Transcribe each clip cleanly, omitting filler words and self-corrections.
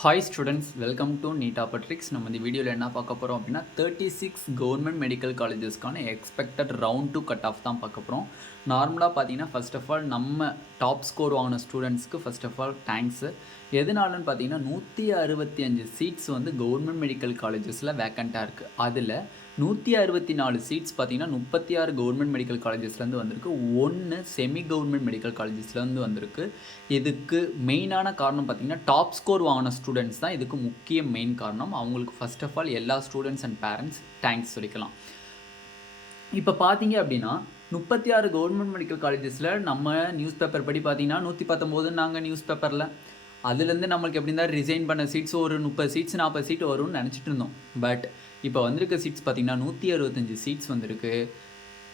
Hi students, welcome to Neet Tricks. நம்ம இந்த வீடியோவில் என்ன பார்க்க போகிறோம் அப்படின்னா 36 கவர்மெண்ட் மெடிக்கல் காலேஜஸ்க்கான எக்ஸ்பெக்டட் ரவுண்ட் 2 கட் ஆஃப் தான் பார்க்க போகிறோம். நார்மலாக பார்த்தீங்கன்னா ஃபர்ஸ்ட் ஆஃப் ஆல் நம்ம டாப் ஸ்கோர் வாங்கின ஸ்டூடெண்ட்ஸ்க்கு ஃபர்ஸ்ட் ஆஃப் ஆல் தேங்க்ஸு. எதனாலன்னு பார்த்தீங்கன்னா 165 சீட்ஸ் வந்து கவர்மெண்ட் மெடிக்கல் காலேஜஸில் வேக்கண்ட்டாக இருக்குது. அதில் 164 சீட்ஸ் பார்த்தீங்கன்னா 36 கவர்மெண்ட் மெடிக்கல் காலேஜஸ்லேருந்து வந்திருக்கு, 1 செமி கவர்மெண்ட் மெடிக்கல் காலேஜஸ்லேருந்து வந்திருக்கு. இதுக்கு மெயினான காரணம் பார்த்தீங்கன்னா டாப் ஸ்கோர் வாங்கின ஸ்டூடெண்ட்ஸ் தான் இதுக்கு முக்கிய மெயின் காரணம். அவங்களுக்கு ஃபர்ஸ்ட் ஆஃப் ஆல் எல்லா ஸ்டூடெண்ட்ஸ் அண்ட் பேரண்ட்ஸ் தேங்க்ஸ் சொல்லிக்கலாம். இப்போ பார்த்தீங்க அப்படின்னா 36 கவர்மெண்ட் மெடிக்கல் காலேஜஸில் நம்ம நியூஸ் பேப்பர் படி பார்த்தீங்கன்னா 119 நாங்கள் நியூஸ் பேப்பரில் அதுலேருந்து நம்மளுக்கு எப்படி இருந்தால் ரிசைன் பண்ண சீட்ஸ் ஒரு 30 சீட்ஸ் 40 சீட் வரும்னு நினச்சிட்டு இருந்தோம். பட் இப்போ வந்திருக்க சீட்ஸ் பார்த்திங்கன்னா 165 சீட்ஸ் வந்திருக்கு.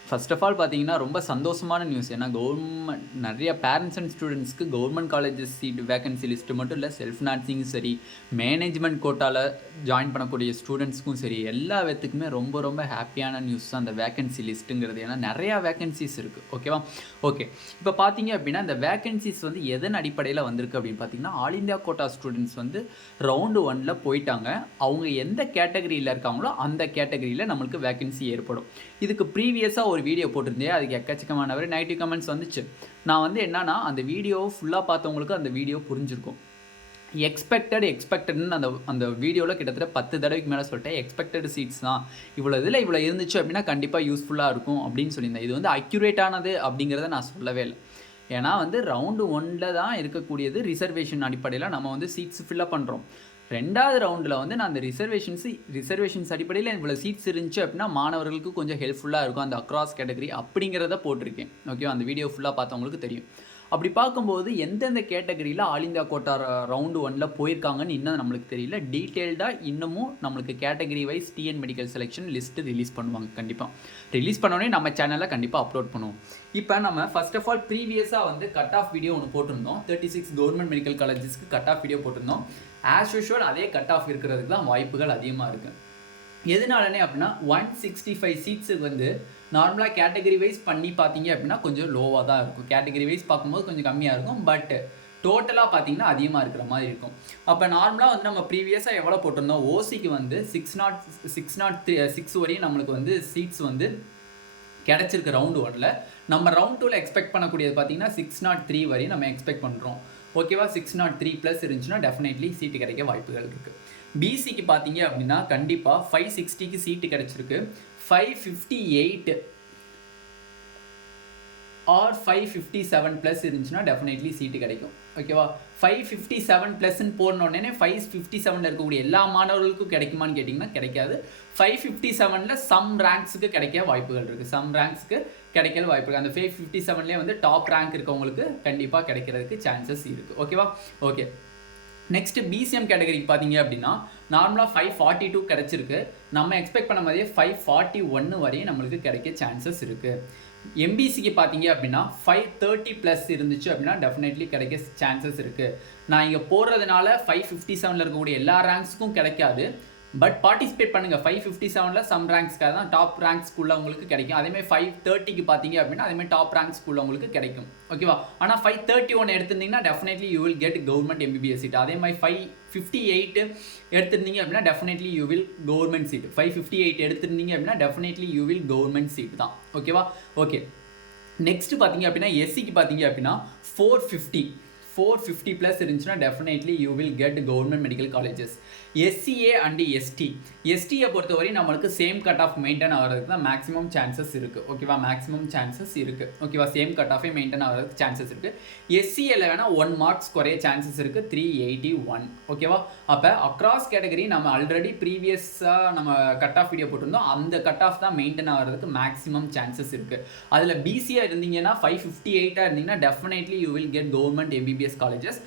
ஃபர்ஸ்ட் ஆஃப் ஆல் பார்த்தீங்கன்னா ரொம்ப சந்தோஷமான நியூஸ். ஏன்னா கவர்மெண்ட் நிறைய பேரண்ட்ஸ் அண்ட் ஸ்டூடெண்ட்ஸ்க்கு government colleges seat vacancy list மட்டும் இல்லை, செல்ஃப் நர்சிங்கும் சரி, மேனேஜ்மெண்ட் கோட்டாவில் ஜாயின் பண்ணக்கூடிய ஸ்டூடெண்ட்ஸ்க்கும் சரி, எல்லா விதத்துக்குமே ரொம்ப ரொம்ப ஹாப்பியான நியூஸ் தான் அந்த வேகன்சி லிஸ்ட்டுங்கிறது. ஏன்னா நிறையா வேகன்சிஸ் இருக்குது. ஓகேவா? ஓகே, இப்போ பார்த்தீங்க அப்படின்னா இந்த வேகன்சிஸ் வந்து எதன் அடிப்படையில் வந்திருக்கு அப்படின்னு பார்த்தீங்கன்னா ஆல் இந்தியா கோட்டா ஸ்டூடெண்ட்ஸ் வந்து ரவுண்டு 1 போயிட்டாங்க. அவங்க எந்த கேட்டகரியில் இருக்காங்களோ அந்த கேட்டகரியில் நம்மளுக்கு வேகன்சி ஏற்படும். இதுக்கு ப்ரீவியஸாக ஒரு வீடியோ போட்டிருந்தேன், அதுக்கு எக்கச்சக்கமானவர் நெகட்டிவ் கமெண்ட்ஸ் வந்துச்சு. நான் வந்து என்னன்னா அந்த வீடியோ ஃபுல்லாக பார்த்தவங்களுக்கு அந்த வீடியோ புரிஞ்சிருக்கும். எக்ஸ்பெக்டட்னு அந்த வீடியோவில் கிட்டத்தட்ட 10 தடவைக்கு மேலே சொல்லிட்டேன். எக்ஸ்பெக்டட் சீட்ஸ் தான், இவ்வளோ இதில் இவ்வளோ இருந்துச்சு அப்படின்னா கண்டிப்பாக யூஸ்ஃபுல்லாக இருக்கும் அப்படின்னு சொல்லியிருந்தேன். இது வந்து அக்யூரேட்டானது அப்படிங்கிறத நான் சொல்லவே இல்லை. ஏன்னா வந்து ரவுண்டு 1 தான் இருக்கக்கூடியது. ரிசர்வேஷன் அடிப்படையில் நம்ம வந்து சீட்ஸ் ஃபில்லப் பண்ணுறோம். 2வது ரவுண்டில் வந்து நான் அந்த ரிசர்வேஷன்ஸ் அடிப்படையில் இவ்வளோ சீட்ஸ் இருந்துச்சு அப்படின்னா மாணவர்களுக்கு கொஞ்சம் ஹெல்ப்ஃபுல்லாக இருக்கும் அந்த அக்ராஸ் கேட்டகரி அப்படிங்கிறத போட்டிருக்கேன். ஓகே, அந்த வீடியோ ஃபுல்லாக பார்த்தவங்களுக்கு தெரியும். அப்படி பார்க்கும்போது எந்தெந்த கேட்டகரியில் ஆல் இந்தியா கோட்டா ரவுண்டு 1 போயிருக்காங்கன்னு இன்னும் நம்மளுக்கு தெரியல. டீட்டெயில்டாக இன்னமும் நம்மளுக்கு category wise TN medical selection list release பண்ணுவாங்க. கண்டிப்பாக ரிலீஸ் பண்ணோடனே நம்ம சேனலில் கண்டிப்பாக அப்லோட் பண்ணுவோம். இப்போ நம்ம ஃபர்ஸ்ட் ஆஃப் ஆல் ப்ரீவியஸாக வந்து கட் ஆஃப் வீடியோ ஒன்று போட்டிருந்தோம். 36 கவர்மெண்ட் மெடிக்கல் காலேஜஸ்க்கு கட் ஆஃப் வீடியோ போட்டிருந்தோம். ஆஸ் யூஷுவல் அதே கட் ஆஃப் இருக்கிறதுக்கு தான் வாய்ப்புகள் அதிகமாக இருக்குது. எதனாலனே அப்படின்னா 165 சீட்ஸுக்கு வந்து நார்மலாக கேட்டகரி வைஸ் பண்ணி பார்த்தீங்க அப்படின்னா கொஞ்சம் லோவாக தான் இருக்கும். கேட்டகரி வைஸ் பார்க்கும்போது கொஞ்சம் கம்மியாக இருக்கும், பட் டோட்டலாக பார்த்தீங்கன்னா அதிகமாக இருக்கிற மாதிரி இருக்கும். அப்போ நார்மலாக வந்து நம்ம ப்ரீவியஸாக எவ்வளோ போட்டிருந்தோம், ஓசிக்கு வந்து 606 வரையும் நம்மளுக்கு வந்து சீட்ஸ் வந்து கிடச்சிருக்கு ரவுண்டு 1. நம்ம ரவுண்ட் 2 எக்ஸ்பெக்ட் பண்ணக்கூடியது பார்த்தீங்கன்னா 603 வரையும் நம்ம எக்ஸ்பெக்ட் பண்ணுறோம். ஓகேவா? 603 ப்ளஸ் இருந்துச்சுன்னா டெஃபினெட்லி சீட்டு கிடைக்க வாய்ப்புகள் இருக்குது. பிசிக்கு பார்த்தீங்க அப்படின்னா கண்டிப்பாக 560க்கு சீட்டு கிடச்சிருக்கு. 558 ஆர் 557 ப்ளஸ் இருந்துச்சுன்னா டெஃபினெட்லி சீட்டு கிடைக்கும். ஓகேவா? 557 ப்ளஸ்ன்னு போடணுன்னே 557 இருக்கக்கூடிய எல்லா மாணவர்களுக்கும் கிடைக்குமான்னு கேட்டிங்கன்னா கிடைக்காது. 557 சம் ரேங்க்ஸுக்கு கிடைக்க வாய்ப்புகள் இருக்குது. சம் ரேங்க்ஸுக்கு கிடைக்கிற வாய்ப்பு இருக்குது. அந்த 557 வந்து டாப் ரேங்க் இருக்கவங்களுக்கு கண்டிப்பாக கிடைக்கிறதுக்கு சான்சஸ் இருக்குது. ஓகேவா? ஓகே, நெக்ஸ்ட் பிசிஎம் கேட்டகரி பார்த்தீங்க அப்படின்னா நார்மலாக 542 கிடைச்சிருக்கு. நம்ம எக்ஸ்பெக்ட் பண்ண மாதிரியே 541 வரையும் நம்மளுக்கு கிடைக்க சான்சஸ் இருக்குது. எம்பிசிக்கு பார்த்தீங்க அப்படின்னா 530 ப்ளஸ் இருந்துச்சு அப்படின்னா டெஃபினெட்லி கிடைக்க சான்சஸ் இருக்குது. நான் இங்கே போடுறதுனால 557 இருக்கக்கூடிய எல்லா ரேங்க்ஸுக்கும் கிடைக்காது, பட் பார்ட்டிசிபேட் பண்ணுங்கள். 557 சம் ரேங்க்ஸ்க்காக தான் டாப் ரேங்க்ஸ்க்குள்ள உங்களுக்கு கிடைக்கும். அதேமாதிரி 530க்கு பார்த்தீங்க அப்படின்னா அதேமாதிரி டாப் ரேங்க்ஸ்க்குள்ள உங்களுக்கு கிடைக்கும். ஓகேவா? ஆனால் 531 எடுத்திருந்தீங்கன்னா definitely you will get government MBBS seat. அதே மாதிரி 558 எடுத்திருந்தீங்க அப்படின்னா definitely you will government seat. 558 எடுத்திருந்தீங்க அப்படின்னா definitely you will government seat தான். ஓகேவா? ஓகே, நெக்ஸ்ட் பார்த்தீங்க அப்படின்னா எஸ்சிக்கு பார்த்தீங்க அப்படின்னா 450 ப்ளஸ் இருந்துச்சுன்னா definitely you will get government medical colleges. SCA and எஸ்டியை பொறுத்தவரை நம்மளுக்கு சேம் கட் ஆஃப் மெயின்டைன் ஆகிறதுக்கு தான் மேக்ஸிமம் சான்சஸ் இருக்குது. ஓகேவா? மேக்ஸிமம் சான்சஸ் இருக்குது. ஓகேவா? சேம் கட் ஆஃபே மெயின்டைன் ஆகிறதுக்கு சான்சஸ் இருக்குது. எஸ்சிஏல வேணால் 1 மார்க்ஸ் குறைய சான்சஸ் இருக்குது, 381. ஓகேவா? அப்போ அக்ராஸ் கேட்டகரி நம்ம ஆல்ரெடி ப்ரீவியஸாக நம்ம கட் ஆஃப் வீடியோ போட்டிருந்தோம். அந்த கட் ஆஃப் தான் மெயின்டைன் ஆகிறதுக்கு மேக்ஸிமம் சான்சஸ் இருக்குது. அதில் பிசியாக இருந்தீங்கன்னா 558 இருந்தீங்கன்னா definitely you will get government MBBS colleges.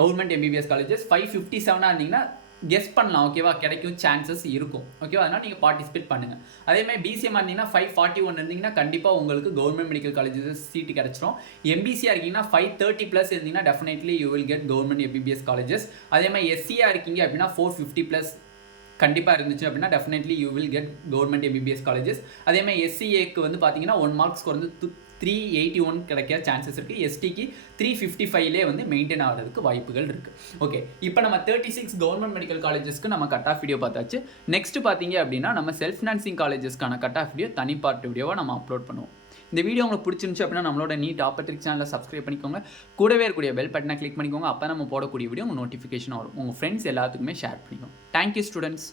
557 இருந்தீங்கன்னா கெஸ் பண்ணலாம். ஓகேவா? கிடைக்கும் சான்சஸ் இருக்கும். ஓகேவா? அதனால் நீங்கள் பார்ட்டிசிபேட் பண்ணுங்கள். அதேமாதிரி பிசிஎம் இருந்தீங்கன்னா 541 இருந்தீங்கன்னா கண்டிப்பாக உங்களுக்கு கவர்மெண்ட் மெடிக்கல் காலேஜஸ் சீட்டு கிடச்சிரும். எம்பிசியாக இருக்கீங்கன்னா 530 ப்ளஸ் இருந்தீங்கன்னா definitely you will get government MBBS colleges. அதேமாதிரி எஸ்சியாக இருக்கீங்க அப்படின்னா 450 ப்ளஸ் கண்டிப்பாக இருந்துச்சு அப்படின்னா definitely you will get government MBBS colleges. அதேமாதிரி எஸ்சிஏக்கு வந்து பார்த்தீங்கன்னா 1 மார்க்ஸ் குறைந்து 381 கிடைக்க சான்சஸ் இருக்குது. எஸ்டிக்கு 355லே வந்து மெயின்டைன் ஆகிறதுக்கு வாய்ப்புகள் இருக்குது. ஓகே, இப்போ நம்ம 36 கவர்மெண்ட் மெடிக்கல் காலேஜஸ்க்கு நம்ம கட் ஆஃப் வீடியோ பார்த்தாச்சு. நெக்ஸ்ட் பார்த்தீங்க அப்படின்னா நம்ம செல்ஃப் ஃபினான்சிங் காலேஜஸ்க்கான கட் ஆஃப் வீடியோ தனி பார்ட் வீடியோவாக நம்ம அப்லோட் பண்ணுவோம். இந்த வீடியோ உங்களுக்கு பிடிச்சிருந்துச்சு அப்படின்னா நம்மளோட நீட் ஆப்பர்ட்ரிக்ஸ் சேனலை சப்ஸ்கிரைப் பண்ணிக்கோங்க. கூடவே இருக்கக்கூடிய பெல் பட்டனை கிளிக் பண்ணிக்கோங்க. அப்போ நம்ம போடக்கூடிய வீடியோ உங்கள் நோட்டிஃபிகேஷன் வரும். உங்கள் ஃப்ரெண்ட்ஸ் எல்லாத்துக்குமே ஷேர் பண்ணிக்கோங்க. Thank you students.